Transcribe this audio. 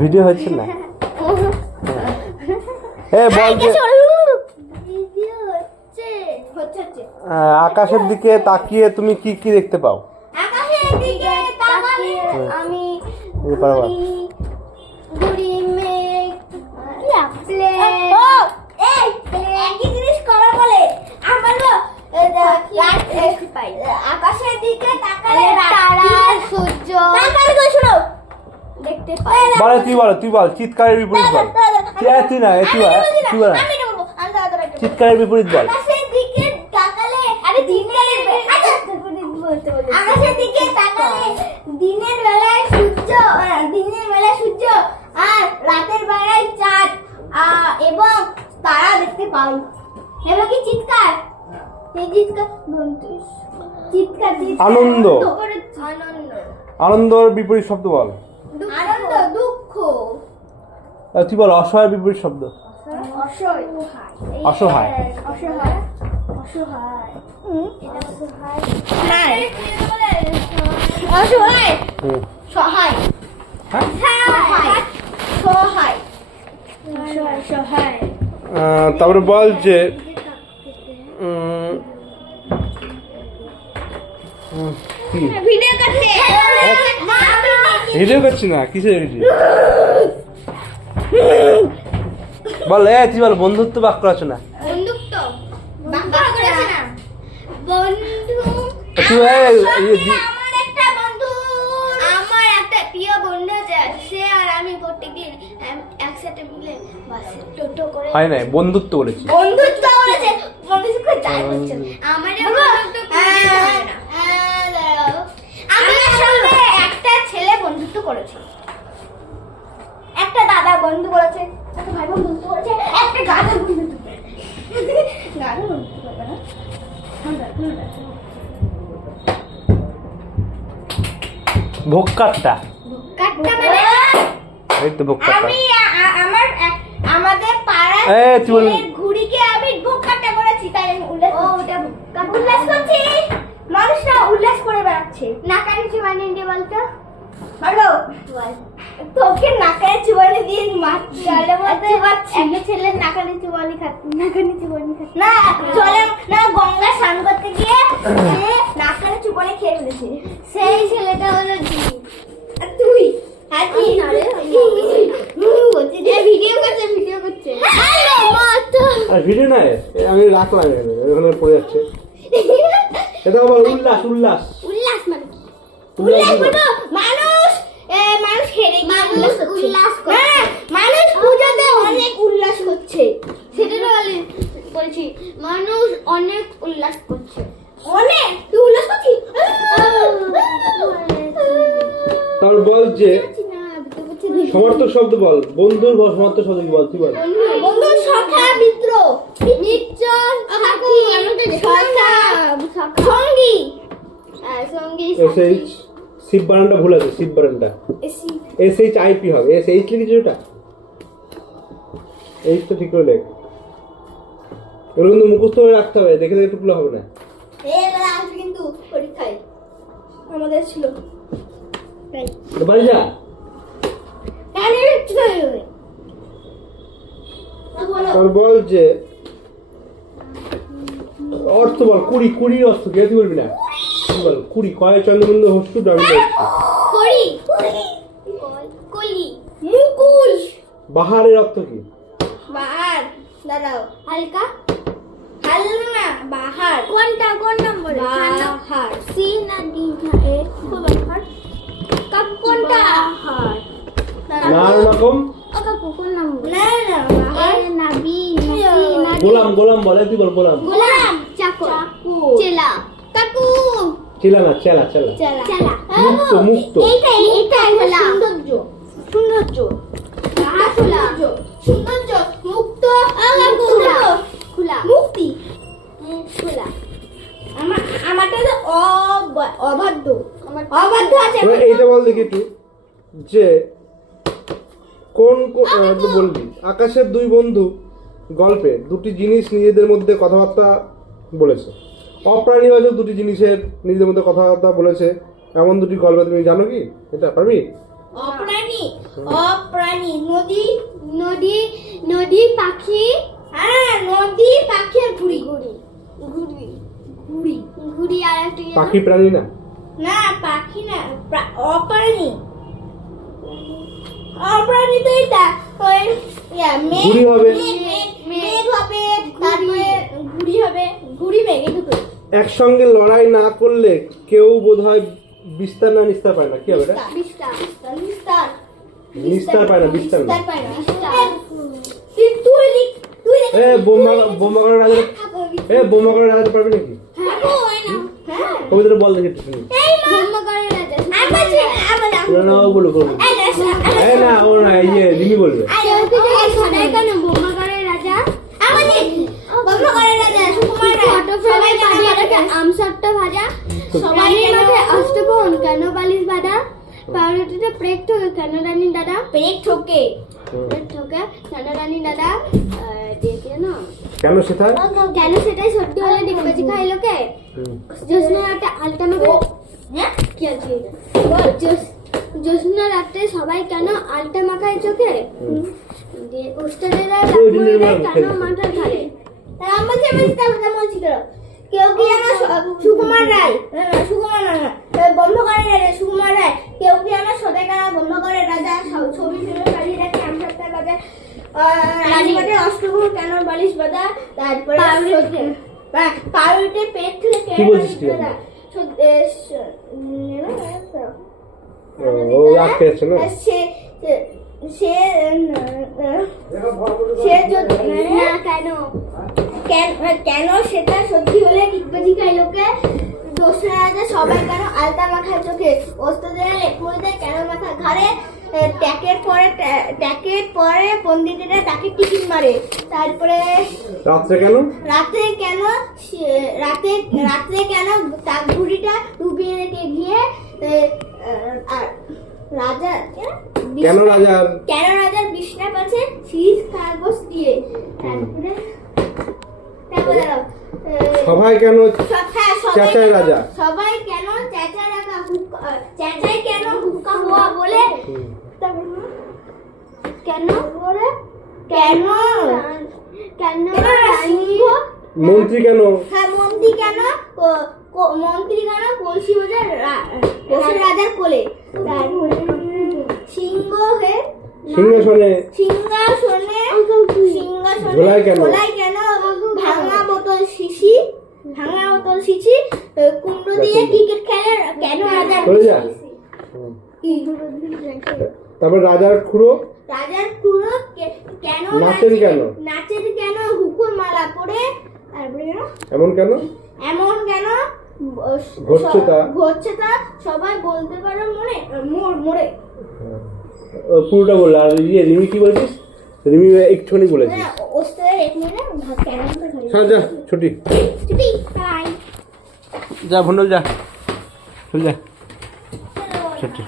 Video হচ্ছে না? আকাশের দিকে তাকিয়ে তুমি কি কি দেখতে পাও? আকাশের দিকে তাকালে আমি ঘুড়ি মেঘ একই জিনিস করা বলে আকাশের দিকে তাকালে তারা সূর্য শোনো দেখতে পাই। বলো তুই বল চিৎকারের বিপরীত বল। তুই না তুই বল চিৎকারের বিপরীত বল। আকাশের দিকে তাকালে আকাশের দিকে তাকালে দিনের বেলায় সূর্য আর রাতের বেলায় চাঁদ এবং তারা দেখতে পাই। এবং কি চিৎকার আনন্দ আনন্দর বিপরীত শব্দ বল। আনন্দ দুঃখ। তুই বল অসহায়ের বিপরীত শব্দ। অসহায় তারপরে বল যে ভিডিও করছি না কিসের ভিডিও বল। তুই বল বন্ধুত্ব বাক্য রচনা। আমার একটা প্রিয় বন্ধু আছে, সে আর আমি প্রত্যেকদিন একসাথে মিলে বাসে টোটো করে হয় না বন্ধুত্ব বলেছি। বন্ধুত্ব বলেছে বন্ধুত্ব যাই বলছে আমার বন্ধুত্ব আমার সঙ্গে একটা ছেলে বন্ধুত্ব করেছে, একটা দাদা বন্ধু করেছে, একটা ভাই বন্ধুত্ব করেছে, একটা গাধা বন্ধুত্ব করবে না। ভোক্কাটা আমাদের পাড়ার ঘুড়িকে আমি ভোক্কাটা করেছি, তাই আমি উল্লাস করছি। মানুষরা উল্লাস করে বেড়াচ্ছে। নাকারে চুবানি দিয়ে বলতো বলো তোকে নাকারে চুবানি দিয়ে চলে বলতে একটা ছেলের নাকারে চুবানি খাচ্ছে না চলে না গঙ্গা স্নান করতে গিয়ে নাকারে চুবানি খেয়ে ফেলেছে। সেই ছেলেটা হলো তুই। ভিডিও না আমি রাখলাম এখানে পড়ে যাচ্ছে। এটা আবার উল্লাস মানে কি? মানুষ হেরে উল্লাস করছে, মানুষ পূজাতে অনেক উল্লাস করছে, সেটা বলছি মানুষ অনেক উল্লাস করছে। অনেক তুই উল্লাস করছিস? তারপর বল যে সমর্থক শব্দ বল। বন্ধুর সমর্থক শব্দ কি বল? তুই বল। বন্ধুর সখা মিত্র সঙ্গী এসএইচ শিব বানানটা ভুল আছে। শিব বানানটা এসএইচ আইপি হবে। এসএইচ লিখেছিস ওটা? এইচ তো ঠিক করে লেখ। এগুলো কিন্তু মুখস্থ করে রাখতে হবে, দেখে দেখে টুকলো হবে না। এগুলো আসবে কিন্তু পরীক্ষায় আমাদের ছিল তাই বাড়ি যা। বল যে অর্থ বল। কুড়ির অর্থ কি? তুই বলবি না? বল কুড়ি কয় চন্দ্রবন্ধু হস্তু ডাবল মুকুল। বাহারের অর্থ কি? বাহার দাঁড়াও হালকা হালনা বাহার কোন নম্বর? বাহার সি না ডি না এ? বাহার কাপ কোনটা? বাহার নানা রকম কোন নম্বর? না বাহার না বি না সি না ডি। গোলাম বলে। তুই বল গোলাম। চাকু চেলা কাকু চেলা না চেলা মুক্ত এইটাই হলো সৌন্দর্য মুক্ত খোলা মুক্তি খোলা। আমারটা তো অবাধ্য আছে। এইটা বল দেখি একটু যে কোন বলবি আকাশের দুই বন্ধু গল্পে দুটি জিনিস নিজেদের মধ্যে কথাবার্তা বলেছে। অপ্রাণীবাচক দুটি জিনিসের নিজেদের মধ্যে কথাবার্তা বলেছে এমন দুটি গল্প তুমি জানো কি? এটা পারবি? অপ্রাণী অপ্রাণী নদী নদী নদী পাখি হ্যাঁ নদী পাখি আর ঘুড়ি ঘুড়ি ঘুড়ি ঘুড়ি ঘুড়ি আর একটা পাখি প্রাণী না? না পাখি না অপ্রাণী অপ্রাণী তো এটা ওই মেঘ ঘুড়ি হবে। মেঘ হবে তারপরে ঘুড়ি হবে ঘুড়ি মেঘ এই দুটো একসঙ্গে লড়াই না করলে কেউ বোধহয় বিস্তার না নিস্তার পায় না। কি হবে এটা? বিস্তার বিস্তার বিস্তার নিস্তার পায় না, বিস্তার না। বিস্তার পায় না তুই লিখ তুই লিখ বোমা করার রাজা বোমা করার রাজা পারবে নাকি? হ্যাঁ কবিতাটা বল দেখি একটু শুনি। না ও বলো করবো না ও না ইয়ে রিমি বলবে। কেন বালিশ বাঁধা পাউরুটিতে প্রেক ঠোকে কেন রানী দাদা প্রেক ঠোকে প্রেক ঠোকে কেন রানী দাদা কেন সেটা? কেন সেটাই সত্যি হলে ডিগবাজি খাই লোকে জ্যোৎস্না রাতে আলতা মাখে কি আছে জ্যোৎস্না রাতে সবাই কেন আলতা মাখায় চোখে ওস্তাদেরা কেন মাথার ধারে কেউ কি আমার সুকুমার রায় সুকুমার বন্ধ করে সুকুমার রায় কেউ কি আমার সদাই কারা বন্ধ করে রাজা ছবি ফিল্মে চালিয়ে রাখে আমসাত্তার বাজার রানীবাটে অষ্টভুজ কেন বালিশ বাঁধা তারপরে পাউরুটে পেট থেকে কি বলছিস তুই? ও রাখতে আছে না? সে কেন সেটা সত্যি হলে ডিগবাজি খাই লোকে দোসরা রাজা সবাই কেন আলতা মাখায় চোখে ওস্তাদের একমুড়িতে কেন মাথা ঘাড়ে ট্যাকের পরে পণ্ডিতেরা ট্যাকের টিকিট মারে তারপরে রাত্রে কেন? রাতে কেন তার ঘুড়িটা ডুবিয়ে রেখে গিয়ে রাজা কেন রাজার বিছনা পাশে শীষ কাগজ দিয়ে তারপরে সবাই কেন চেঁচায় রাজা? সবাই কেন চেঁচায় রাখা চেঁচাই কেন হুক্কা হওয়া বলে কেন কেন কেন মন্ত্রী কেন? হ্যাঁ মন্ত্রী কেন কলসি বাজার রাজার কোলে সিংহাসনে ধোলাই কেন ভাঙা বোতল শিশি কুমড়ো দিয়ে ক্রিকেট খেলে কেন রাজার তারপর রাজার খুড়ো কেন নাচের কেন হুকুর মালা পরে এমন কেন ঘটছে তা সবাই বলতে পারো মরে পুরোটা বললো। আর ইয়ে রিমি কি বলছিস? রিমি একটুখানি বলেছিস। যা ছুটি যা ভন্ডল যা ছুটি।